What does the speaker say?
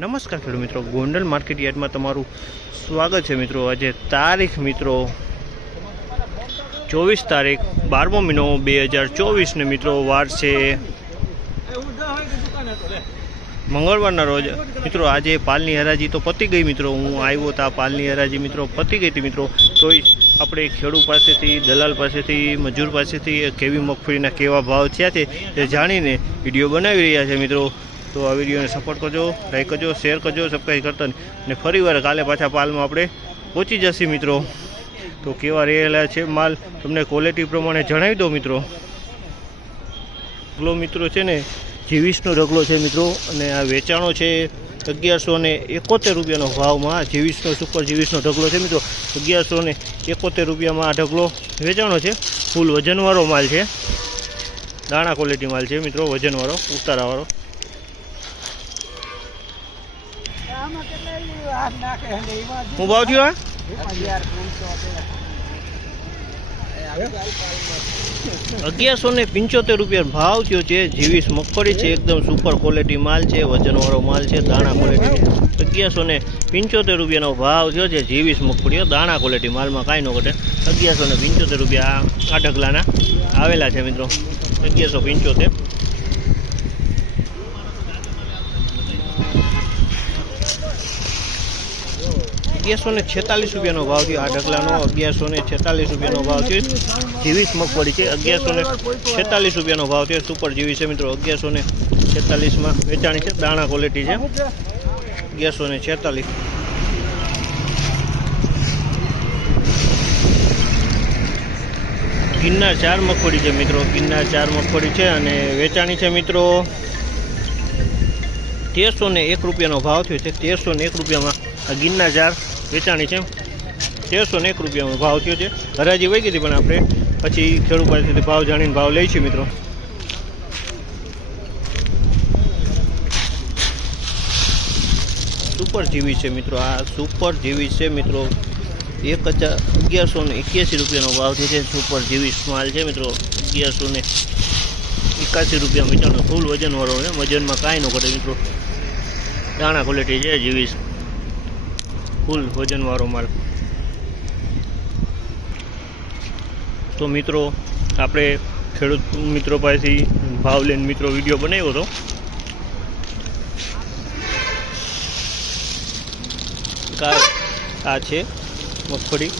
નમસ્કાર ખેડૂત મિત્રો. ગોંડલ માર્કેટ યાર્ડમાં તમારું સ્વાગત છે મિત્રો. આજે તારીખ મિત્રો ચોવીસ તારીખ, બારમો મહિનો બે હજાર ચોવીસને મિત્રો વાર છે મંગળવારના રોજ. મિત્રો, આજે પાલની હરાજી તો પતી ગઈ મિત્રો. હું આવ્યો હતા પાલની હરાજી મિત્રો પતી ગઈ હતી મિત્રો. તોય આપણે ખેડૂત પાસેથી, દલાલ પાસેથી, મજૂર પાસેથી કેવી મગફળીના કેવા ભાવ થયા છે તે જાણીને વીડિયો બનાવી રહ્યા છે મિત્રો. તો આ વિડીયોને સપોર્ટ કરજો લાઈક કરજો શેર કરજો સબસ્ક્રાઈબ કરતા. અને ફરીવાર કાલે પાછા પાલમાં આપણે પહોંચી જશે મિત્રો. તો કેવા રહેલા છે માલ? તમને ક્વોલિટી પ્રમાણે જણાવી દો મિત્રો. રગલો મિત્રો છે ને, જીવીસનો રગલો છે મિત્રો. અને આ વેચાણો છે અગિયારસો ને એકોતેર રૂપિયાનો ભાવમાં જીવીસનો સુપર જીવીસનો ઢગલો છે મિત્રો. અગિયારસો ને એકોતેર રૂપિયામાં આ ઢગલો વેચાણો છે. ફૂલ વજનવાળો માલ છે. દાણા ક્વોલિટી માલ છે મિત્રો, વજનવાળો, ઉતારાવાળો. હું ભાવ થયો અગિયારસો ને પંચોતેર રૂપિયા ભાવ થયો છે. જીવીસ મગફળી છે એકદમ સુપર ક્વોલિટી માલ છે વજનવાળો માલ છે દાણા ક્વોલિટી અગિયારસો ને પંચોતેર રૂપિયાનો ભાવ થયો છે જીવીસ મગફળીઓ દાણા ક્વોલિટી માલમાં કાંઈ ન ઘટે. અગિયારસો ને પંચોતેર રૂપિયા આ ઢગલાના આવેલા છે મિત્રો. અગિયારસો પંચોતેર. અગિયારસો ને છેતાલીસ રૂપિયાનો ભાવ થયો. આ ઢગલાનો અગિયારસો ને છેતાલીસ રૂપિયાનો ભાવ થયો. જીવીસ મગફળી છે, અગિયારસો ને છેતાલીસ રૂપિયાનો ભાવ થયો. સુપર જીવી છે મિત્રો, અગિયારસો ને છેતાલીસમાં વેચાણી છે, દાણા ક્વોલિટી છે. અગિયારસો ને છેતાલીસ. ગિરનાર ચાર મગફળી છે મિત્રો, ગિરનાર ચાર મગફળી છે અને વેચાણી છે મિત્રો. તેરસો ને એક રૂપિયાનો ભાવ થયો છે, તેરસો ને એક રૂપિયામાં આ ગિરનાર ચાર વેચાણી છે. તેરસો ને એક રૂપિયાનો ભાવ થયો છે. હરાજી વહી ગઈ હતી પણ આપણે પછી ખેડૂત પાસેથી ભાવ જાણીને ભાવ લઈ છીએ મિત્રો. સુપર જીવી છે મિત્રો, આ સુપર જીવી છે મિત્રો. એક હજાર અગિયારસો ને એક્યાસી રૂપિયાનો ભાવ થયો છે. સુપર જીવી માલ છે મિત્રો, અગિયારસો ને એકાસી રૂપિયા મીટરનો ફૂલ વજનવાળો છે. વજનમાં કાંઈ ન ઘટે મિત્રો. દાણા ક્વોલિટી છે જીવીસ ફૂલ વજનવાળો માલ. તો મિત્રો, આપણે ખેડૂત મિત્રો પાસેથી ભાવ લઈને મિત્રો વીડિયો બનાવ્યો હતો. આ છે મગફળી.